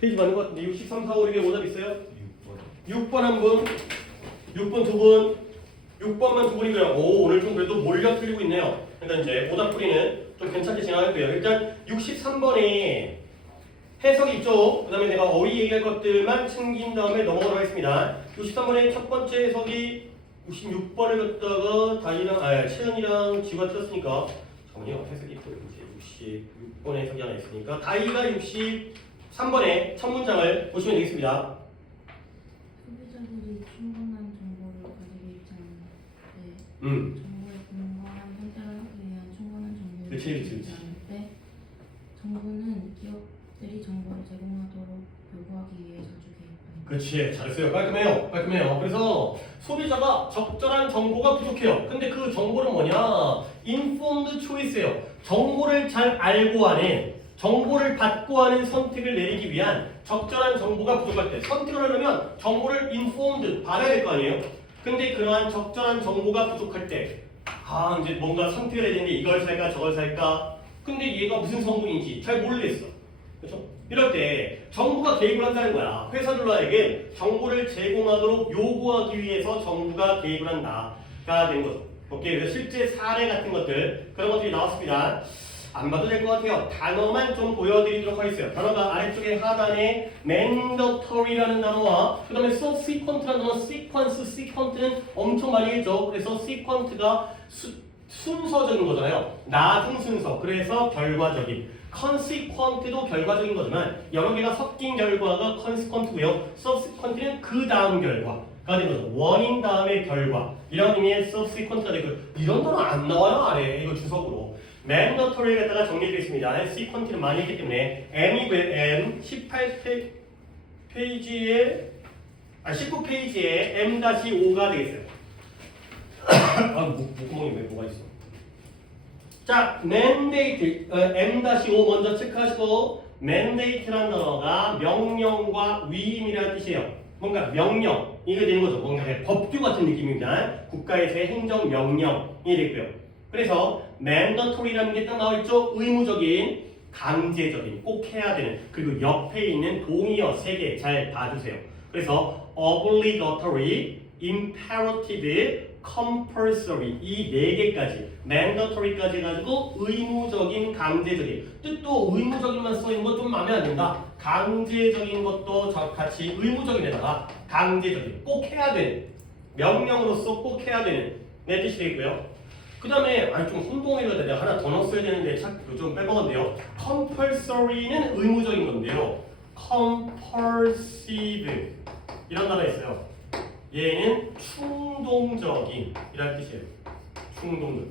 페이지 맞는 것 같은데 63, 4, 5, 6에 오답 있어요? 6번 한 분, 6번 두 분, 6번만 두 분이고요. 오, 오늘 좀 그래도 몰려 틀리고 있네요. 일단 이제 오답 풀이는 좀 괜찮게 진행하고요. 일단 63번에 해석이 있죠. 그 다음에 내가 어휘 얘기할 것들만 챙긴 다음에 넘어가도록 하겠습니다. 63번에 첫 번째 해석이 66번을 갖다가 다이랑, 채은이랑 지우가 틀었으니까 잠깐만요. 해석이 또 이제 66번에 해석이 하나 있으니까 다이가 63번에 첫 문장을 보시면 되겠습니다. 소비자들이 충분한 정보를 가지기 위해서 정보의 근거한 선택을 하기 위한 충분한 정보를 그치. 때 정부는 기업들이 정보를 제공하도록 요구하기 위해 자주 개입합니다. 그렇지, 잘했어요. 깔끔해요. 그래서 소비자가 적절한 정보가 부족해요. 근데 그 정보는 뭐냐? informed choice예요. 정보를 잘 알고 하는, 정보를 받고 하는 선택을 내리기 위한 적절한 정보가 부족할 때 선택을 하려면 정보를 informed 받아야 될 거 아니에요? 근데 그러한 적절한 정보가 부족할 때 이제 뭔가 선택을 해야 되는데 이걸 살까 저걸 살까 근데 얘가 무슨 성분인지 잘 모르겠어. 그렇죠? 이럴 때 정부가 개입을 한다는 거야. 회사들에게 정보를 제공하도록 요구하기 위해서 정부가 개입을 한다가 된 거죠. 오케이. 그래서 실제 사례 같은 것들 그런 것들이 나왔습니다. 안 봐도 될 것 같아요. 단어만 좀 보여드리도록 하겠어요. 단어가 아래쪽에 하단에 mandatory라는 단어와 그 다음에 subsequent라는 단어, sequence는 엄청 많이 했죠. 그래서 sequent가 순서적인 거잖아요. 나중 순서. 그래서 결과적인. consequent도 결과적인 거지만 여러 개가 섞인 결과가 consequent고요. subsequent는 그 다음 결과가 된 거죠. 원인 다음에 결과. 이런 의미의 subsequent가 되고 이런 단어 안 나와요 아래 이거 주석으로. mandatory를 갖다가 정리되겠습니다. sequent는 많이 했기 때문에 M이고요. 19페이지에 M-5가 되겠어요. 목구멍이 왜 뭐가 있어? 자, mandate, M-5 먼저 체크하시고 mandate라는 단어가 명령과 위임이라는 뜻이에요. 뭔가 명령, 이게 되는 거죠. 뭔가 법규 같은 느낌입니다. 국가에서의 행정 명령이 되고요. 그래서 mandatory라는 게 딱 나와있죠. 의무적인, 강제적인, 꼭 해야 되는. 그리고 옆에 있는 동의어 3개 잘 봐주세요. 그래서 obligatory, imperative, compulsory 이 4개까지 mandatory까지 해가지고 의무적인, 강제적인 뜻도 의무적인만 써있는 거 좀 마음에 안 든다. 강제적인 것도 같이 의무적인에다가 강제적인 꼭 해야 되는 명령으로서 꼭 해야 되는 내 뜻이 되겠고요. 그 다음에 좀 혼동해가 내가 하나 더 넣었어야 되는데 좀 빼먹었네요. compulsory는 의무적인 건데요. compulsive 이런 단어가 있어요. 얘는 충동적인 이란 뜻이에요. 충동적인.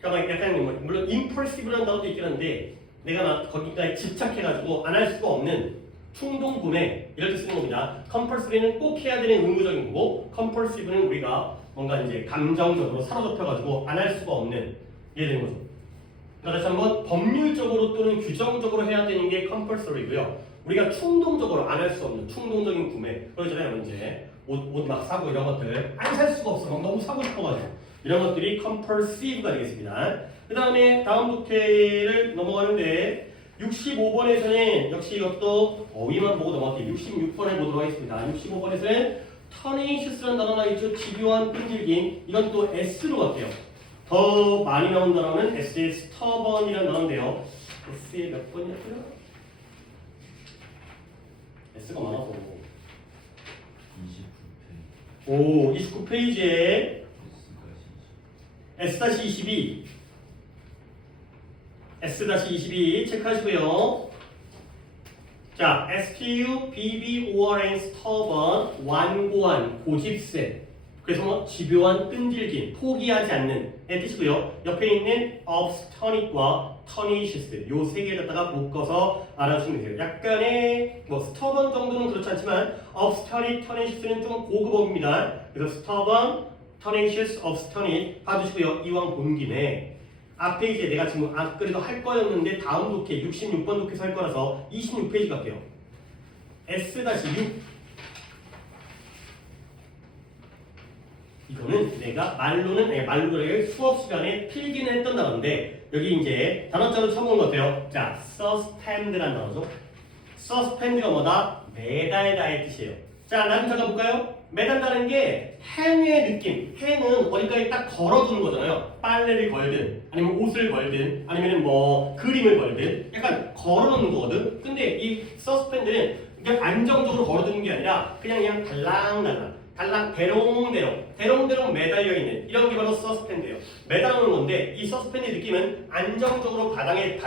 그러니까 약간 물론 impulsive라는 단어도 있긴 한데 내가 거기까지 집착해가지고 안 할 수가 없는 충동 구매 이럴 때 쓰는 겁니다. compulsory는 꼭 해야 되는 의무적인 거고 compulsive는 우리가 뭔가 이제 감정적으로 사로잡혀가지고 안 할 수가 없는 이게 되는 거죠. 그러니까 다시 한번 법률적으로 또는 규정적으로 해야 되는 게 compulsory고요. 우리가 충동적으로 안 할 수 없는 충동적인 구매 그러잖아요. 이제 옷 막 사고 이런 것들 안 살 수가 없어. 너무 사고 싶어가지고 이런 것들이 compulsive가 되겠습니다. 그 다음에 다음 독해를 넘어가는데 65번에서는 역시 이것도 어휘만 보고 넘어갈게요. 66번에 보도록 하겠습니다. 65번에서는 ternacious라는 단어가 있죠. 집요한 끈질김. 이건 또 S로 갈게요. 더 많이 나온 단어는 S의 stubborn이라는 단어인데요. S의 몇 번이었어요? S가 많아서 29페이지에 S-22 S-22 체크하시고요. 자, S-T-U-B-B-O-R-N stubborn 완고한, 고집세 그래서 뭐 집요한, 끈질긴, 포기하지 않는 의 뜻이고요. 옆에 있는 obstinat과 ternaciously 요 세 개를 갖다가 묶어서 알아주시면 돼요. 약간의 뭐 stubborn 정도는 그렇지 않지만 obstinate, ternacious는 좀 고급어입니다. 그래서 stubborn, tenacious, obstinate 봐주시고요. 이왕 본 김에 앞에 이제 내가 지금 그래도 할 거였는데 다음 독해 66번 독해서 할 거라서 26페이지 갈게요. S-6 이거는 내가 말로는 수업 시간에 필기는 했던 단어인데 여기 이제 단어장을 처음 본 것 같아요. 자, suspend라는 단어죠. suspend가 뭐다? 매달다의 뜻이에요. 자, 나좀 잠깐 볼까요? 매달다는 게 행의 느낌. 행은 어디까지 딱 걸어두는 거잖아요. 빨래를 걸든, 아니면 옷을 걸든, 아니면 뭐 그림을 걸든, 약간 걸어놓는 거거든. 근데 이 suspend는 그냥 안정적으로 걸어두는 게 아니라 그냥 달랑 대롱대롱 매달려 있는 이런 게 바로 suspend예요. 매달아놓은 건데 이 suspend의 느낌은 안정적으로 바닥에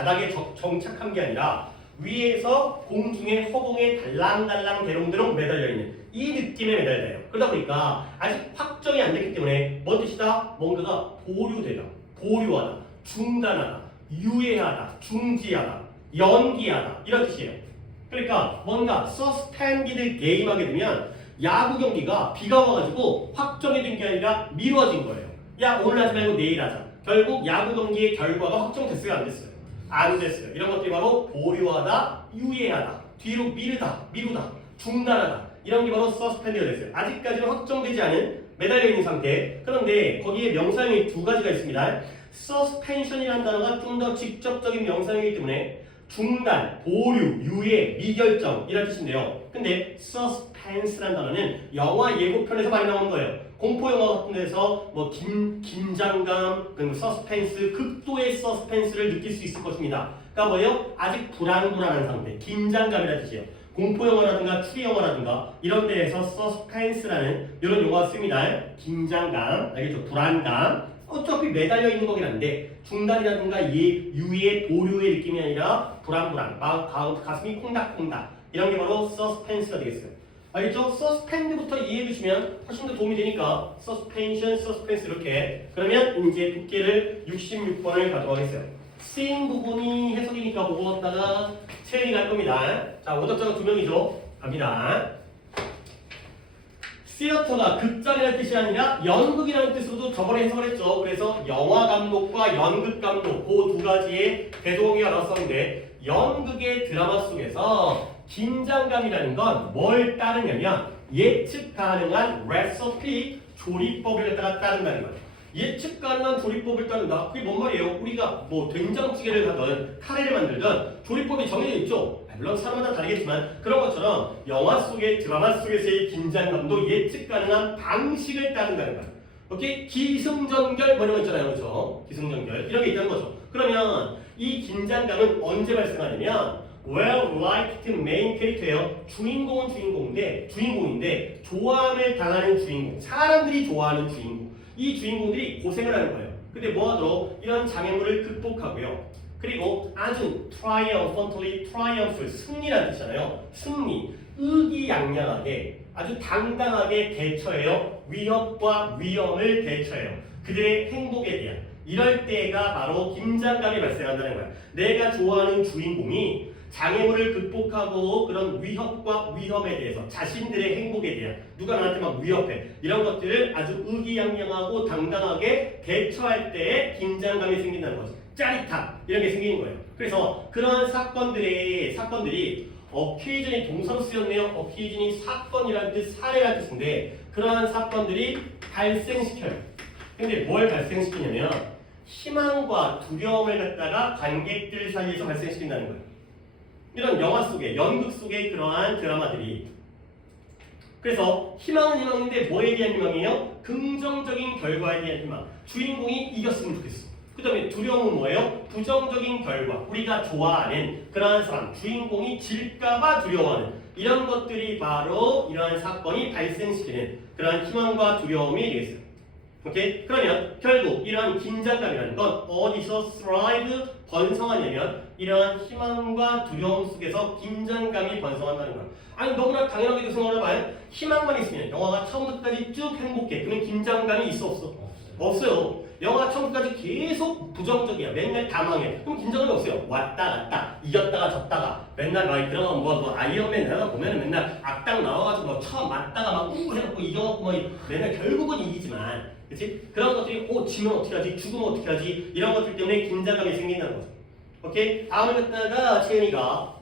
정착한 게 아니라 위에서 공중에 허공에 달랑달랑 대롱대롱 매달려 있는 이 느낌의 매달려요. 그러다 보니까 아직 확정이 안 됐기 때문에 뭔 뜻이다? 뭔가가 보류하다, 중단하다, 유예하다, 중지하다, 연기하다 이런 뜻이에요. 그러니까 뭔가 suspended game하게 되면 야구 경기가 비가 와가지고 확정이 된 게 아니라 미뤄진 거예요. 야, 오늘 하지 말고 내일 하자. 결국 야구 경기의 결과가 확정됐어요, 안 됐어요? 안 됐어요. 이런 것들이 바로 보류하다, 유예하다, 뒤로 미루다, 중단하다. 이런 게 바로 서스펜드가 됐어요. 아직까지는 확정되지 않은 매달려 있는 상태. 그런데 거기에 명사형이 두 가지가 있습니다. 서스펜션이라는 단어가 좀 더 직접적인 명사형이기 때문에 중단, 보류, 유예, 미결정 이런 뜻인데요. 근데 suspense라는 단어는 영화 예고편에서 많이 나오는 거예요. 공포 영화 같은 데서 뭐 긴장감, 그리고 서스펜스, 극도의 서스펜스를 느낄 수 있을 것입니다. 그러니까 뭐예요? 아직 불안불안한 상태, 긴장감이라는 뜻이에요. 공포 영화라든가 추리 영화라든가 이런 데에서 서스펜스라는 이런 용어가 씁니다. 긴장감, 알겠죠? 불안감. 어차피 매달려 있는 거긴 한데 중단이라든가 유예, 보류의 느낌이 아니라 불안불안, 가슴이 콩닥콩닥 이런 게 바로 서스펜스가 되겠어요. 알겠죠? 서스펜드부터 이해해 주시면 훨씬 더 도움이 되니까 서스펜션, 서스펜스 이렇게. 그러면 이제 두께를 66번을 가져가겠어요. 쓰인 부분이 해석이니까 보고 왔다가 체인이 갈 겁니다. 자, 오답자가 두 명이죠. 갑니다. 시어터가 극장이라는 뜻이 아니라 연극이라는 뜻으로도 저번에 해석을 했죠. 그래서 영화 감독과 연극 감독 그 두 가지의 대조기가 나왔었는데 연극의 드라마 속에서 긴장감이라는 건 뭘 따르냐면 예측 가능한 레시피 조리법을 갖다가 따른다는 거예요. 예측 가능한 조리법을 따른다. 그게 뭔 말이에요? 우리가 뭐 된장찌개를 하든 카레를 만들든 조리법이 정해져 있죠. 물론 사람마다 다르겠지만 그런 것처럼 영화 속의 드라마 속에서의 긴장감도 예측 가능한 방식을 따른다는 거예요. 오케이? 기승전결 뭐 이런 거 있잖아요. 그렇죠? 기승전결 이런 게 있다는 거죠. 그러면 이 긴장감은 언제 발생하냐면 well-liked main 캐릭터예요. 주인공인데 좋아함을 당하는 주인공, 사람들이 좋아하는 주인공. 이 주인공들이 고생을 하는 거예요. 근데 뭐하도록 이런 장애물을 극복하고요. 그리고 아주 triumphantly, 승리라는 뜻이잖아요. 승리, 의기양양하게 아주 당당하게 대처해요. 위협과 위험을 대처해요. 그들의 행복에 대한. 이럴 때가 바로 긴장감이 발생한다는 거야. 내가 좋아하는 주인공이 장애물을 극복하고 그런 위협과 위험에 대해서 자신들의 행복에 대한 누가 나한테 막 위협해 이런 것들을 아주 의기양양하고 당당하게 대처할 때에 긴장감이 생긴다는 거죠. 짜릿함 이런 게 생기는 거예요. 그래서 그러한 사건들이 occasion이 동사로 쓰였네요. occasion이 사건이라는 뜻, 사례라는 뜻인데 그러한 사건들이 발생시켜요. 근데 뭘 발생시키냐면 희망과 두려움을 갖다가 관객들 사이에서 발생시킨다는 거예요. 이런 영화 속에, 연극 속의 그러한 드라마들이. 그래서 희망은 희망인데 뭐에 대한 희망이에요? 긍정적인 결과에 대한 희망. 주인공이 이겼으면 좋겠어. 그 다음에 두려움은 뭐예요? 부정적인 결과. 우리가 좋아하는 그러한 사람, 주인공이 질까봐 두려워하는 이런 것들이 바로 이러한 사건이 발생시키는 그러한 희망과 두려움이 되겠어요. 오케이? 그러면 결국 이러한 긴장감이라는 건 어디서 thrive, 번성하냐면 이러한 희망과 두려움 속에서 긴장감이 번성한다는 거야. 아니 너무나 당연하게도 생각을 해봐요. 희망만 있으면 영화가 처음부터까지 쭉 행복해. 그러면 긴장감이 있어 없어? 없어요. 영화 처음부터까지 계속 부정적이야. 맨날 다 망해. 그럼 긴장감이 없어요. 왔다 갔다 이겼다가 졌다가 맨날 막 들어가면 뭐 아이언맨 내가 보면은 맨날 악당 나와가지고 뭐 처음 맞다가 막 해갖고 이겨갖고 뭐 맨날 결국은 이기지만 그치? 그런 것들이 지면 어떻게 하지? 죽으면 어떻게 하지? 이런 것들 때문에 긴장감이 생긴다는 거죠. 오케이? 다음을 갖다가 채연이가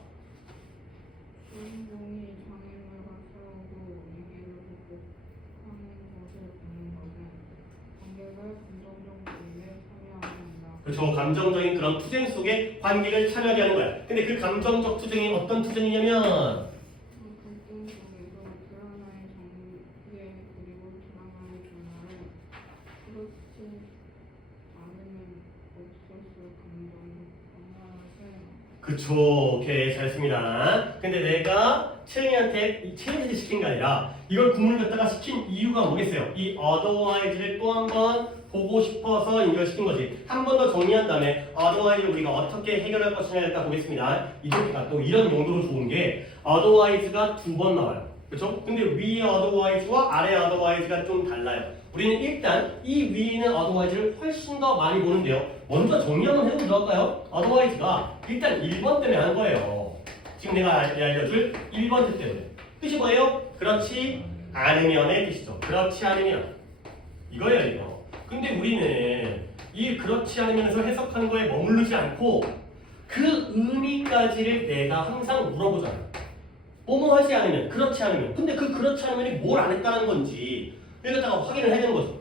주인공이 장애물과 싸우고 위기를 극복하는 것을 보는 것은 그렇죠. 감정적인 그런 투쟁 속에 관객을 참여하게 하는 거야. 근데 그 감정적 투쟁이 어떤 투쟁이냐면 갈등 속에서 드라마의 전개 그리고 드라마의 전화를 그렇지 않으면 없었을 감정을 강화하세요. 그쵸. 오케이. 잘했습니다. 근데 내가 채영이한테 이 챌린지를 시킨 게 아니라 이걸 구문을 갖다가 시킨 이유가 뭐겠어요? 이 otherwise를 또 한 번 보고 싶어서 연결시킨 거지. 한 번 더 정리한 다음에 otherwise를 우리가 어떻게 해결할 것이냐를 딱 보겠습니다. 이렇게가 또 이런 용도로 좋은 게 otherwise가 두 번 나와요. 그렇죠? 근데 위 otherwise와 아래 otherwise가 좀 달라요. 우리는 일단 이 위에 있는 otherwise를 훨씬 더 많이 보는데요. 먼저 정리 한번 해보도록 할까요? otherwise가 일단 1번 때문에 한 거예요. 지금 내가 알려줄 1번 뜻 때문에. 뜻이 뭐예요? 그렇지 않으면의 뜻이죠. 그렇지 않으면. 이거예요, 이거. 근데 우리는 이 그렇지 않으면에서 해석하는 거에 머무르지 않고 그 의미까지를 내가 항상 물어보잖아. 뭐뭐 하지 않으면, 그렇지 않으면. 근데 그 그렇지 않으면이 뭘 안 했다는 건지 여기 갖다가 확인을 해야 되는 거죠.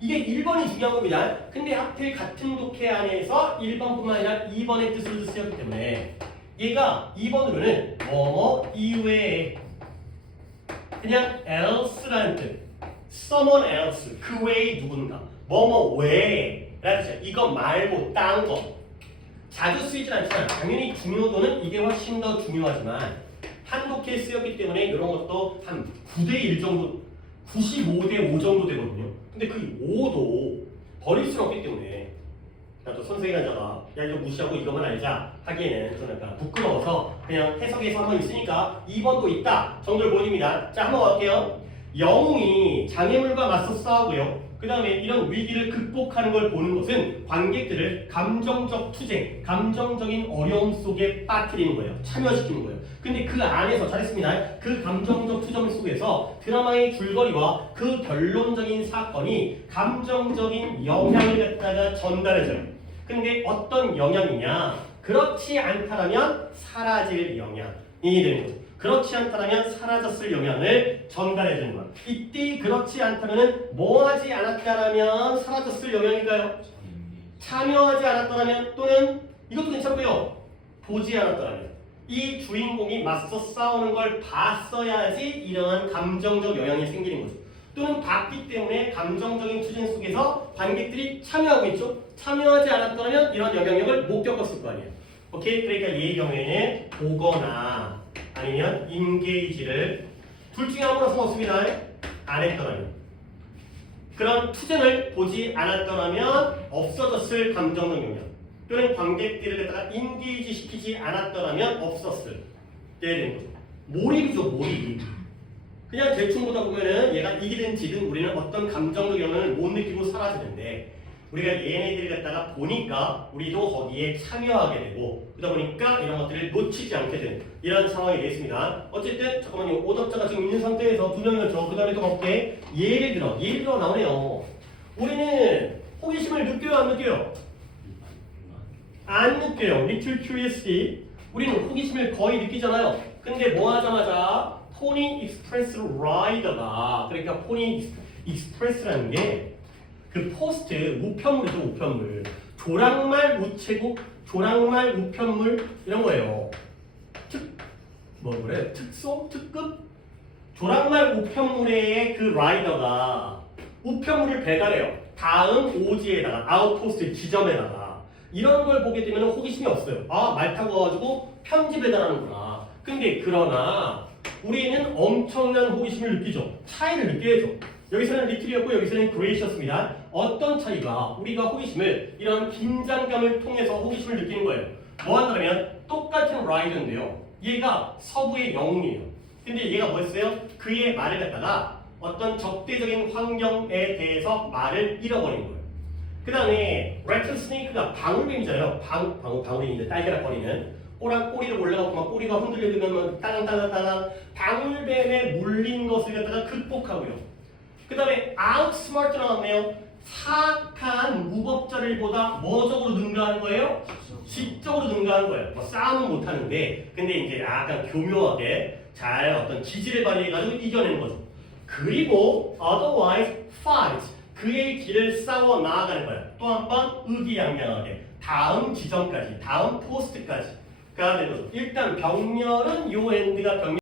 이게 1번이 중요한 겁니다. 근데 하필 같은 독해 안에서 1번뿐만 아니라 2번의 뜻으로도 쓰였기 때문에 얘가 2번으로는 뭐뭐 이외에 그냥 else라는 뜻 someone else 그 외에 누군가 뭐뭐 외에 라는 뜻이야. 이거 말고 딴 거 자주 쓰이진 않지만 당연히 중요도는 이게 훨씬 더 중요하지만 한독해에 쓰였기 때문에 이런 것도 한 9대1 정도 95대5 정도 되거든요. 근데 그 5도 버릴 수는 없기 때문에 또 선생님 앉아가 야 이거 무시하고 이것만 알자 하기에는 좀 약간 부끄러워서 그냥 해석에서 한번 있으니까 2번도 있다 정도를 보여줍니다. 자 한번 갈게요. 영웅이 장애물과 맞서 싸우고요. 그 다음에 이런 위기를 극복하는 걸 보는 것은 관객들을 감정적 투쟁, 감정적인 어려움 속에 빠뜨리는 거예요. 참여시키는 거예요. 근데 그 안에서 잘했습니다. 그 감정적 투쟁 속에서 드라마의 줄거리와 그 결론적인 사건이 감정적인 영향을 갖다가 전달해줘요. 근데 어떤 영향이냐? 그렇지 않다라면 사라질 영향이 되는 거죠. 그렇지 않다면 사라졌을 영향을 전달해주는 거야. 이때 그렇지 않다면 뭐하지 않았다면 사라졌을 영향일까요? 참여하지 않았다면 또는 이것도 괜찮고요. 보지 않았다면 이 주인공이 맞서 싸우는 걸 봤어야지 이러한 감정적 영향이 생기는 거죠. 또는 봤기 때문에 감정적인 투쟁 속에서 관객들이 참여하고 있죠. 참여하지 않았다면 이런 영향력을 못 겪었을 거 아니에요. 오케이? 그러니까 이 경우에는 보거나 아니면 인게이지를 둘 중에 아무나 상관없습니다. 안 했더라면 그런 투쟁을 보지 않았더라면 없어졌을 감정적 영향 또는 관객들을 갖다가 인게이지 시키지 않았더라면 없었을 때 되는 거죠. 몰입이죠. 몰입. 그냥 대충 보다 보면은 얘가 이기든 지든 우리는 어떤 감정적 영향을 못 느끼고 사라지는데 우리가 얘네들을 갖다가 보니까 우리도 거기에 참여하게 되고 그러다 보니까 이런 것들을 놓치지 않게 되는 이런 상황이 되겠습니다. 어쨌든 잠깐만요. 오답자가 지금 있는 상태에서 두 명이었죠. 그 다음에 또 가볼게. 예를 들어 나오네요. 우리는 호기심을 느껴요 안 느껴요? 안 느껴요. Little curiosity. 우리는 호기심을 거의 느끼잖아요. 근데 뭐 하자마자 포니 익스프레스 라이더가 그러니까 포니 익스프레스라는 게 그 포스트 우편물이죠. 우편물 조랑말 우체국 조랑말 우편물 이런 거예요. 특송 특급 조랑말 우편물의 그 라이더가 우편물을 배달해요. 다음 오지에다가 아웃포스트 지점에다가 이런 걸 보게 되면 호기심이 없어요. 아, 말 타고 와가지고 편지 배달하는구나. 근데 그러나 우리는 엄청난 호기심을 느끼죠. 차이를 느껴야죠. 여기서는 리틀이었고 여기서는 그레이시였습니다. 어떤 차이가 우리가 호기심을 이런 긴장감을 통해서 호기심을 느끼는 거예요. 뭐 한다면 똑같은 라이더인데요. 얘가 서부의 영웅이에요. 근데 얘가 뭐였어요? 그의 말을 갖다가 어떤 적대적인 환경에 대해서 말을 잃어버린 거예요. 그 다음에 레틀 스네이크가 방울뱀이잖아요. 방울뱀인데 딸기락거리는 꼬리를 올라가고 막 꼬리가 흔들리면 따랑따랑따랑 방울뱀에 물린 것을 갖다가 극복하고요. 그 다음에 outsmart 나왔네요. 사악한 무법자들보다 뭐적으로 능가하는 거예요? 지적으로 능가하는 거예요. 뭐 싸움은 못하는데 근데 이제 약간 교묘하게 잘 어떤 기질을 발휘해가지고 이겨내는 거죠. 그리고 otherwise fight 그의 길을 쌓아 나아가는 거야. 또 한 번 의기양양하게 다음 지점까지, 다음 포스트까지 가야 되는 거죠. 일단 병렬은 요 엔드가 병렬